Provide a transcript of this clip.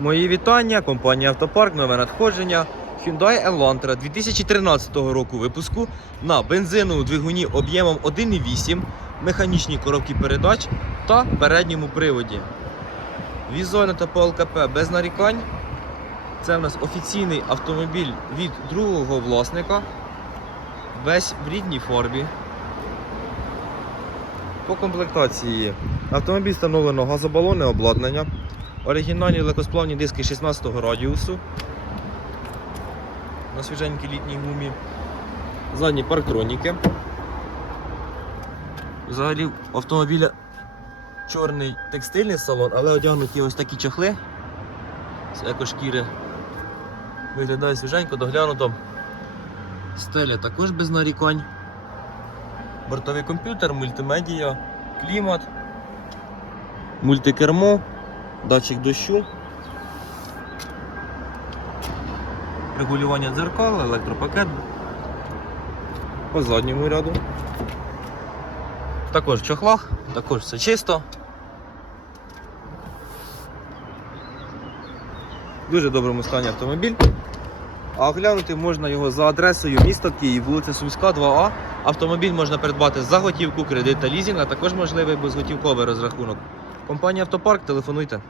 Мої вітання, компанія Автопарк, нове надходження. Hyundai Elantra 2013 року випуску на бензиновому двигуні об'ємом 1,8, механічній коробці передач та передньому приводі. Візуально та по ЛКП без нарікань. Це в нас офіційний автомобіль від другого власника. Весь в рідній формі. По комплектації автомобіль встановлено газобалонне обладнання, оригінальні легкосплавні диски 16 радіусу на свіженькій літній гумі, задні парктроніки. Взагалі в автомобіля чорний текстильний салон, але одягнуті ось такі чохли з екошкіри. Виглядає свіженько, доглянуто. Стеля також без нарікань. Бортовий комп'ютер, мультимедія, клімат, мультикермо, датчик дощу, регулювання дзеркал, електропакет по задньому ряду. Також в чохлах, також все чисто. В дуже доброму стані автомобіль. А оглянути можна його за адресою міста Київ, вулиця Сумська, 2А. Автомобіль можна придбати за готівку, кредит та лізінг, а також можливий безготівковий розрахунок. Компанія Автопарк, телефонуйте.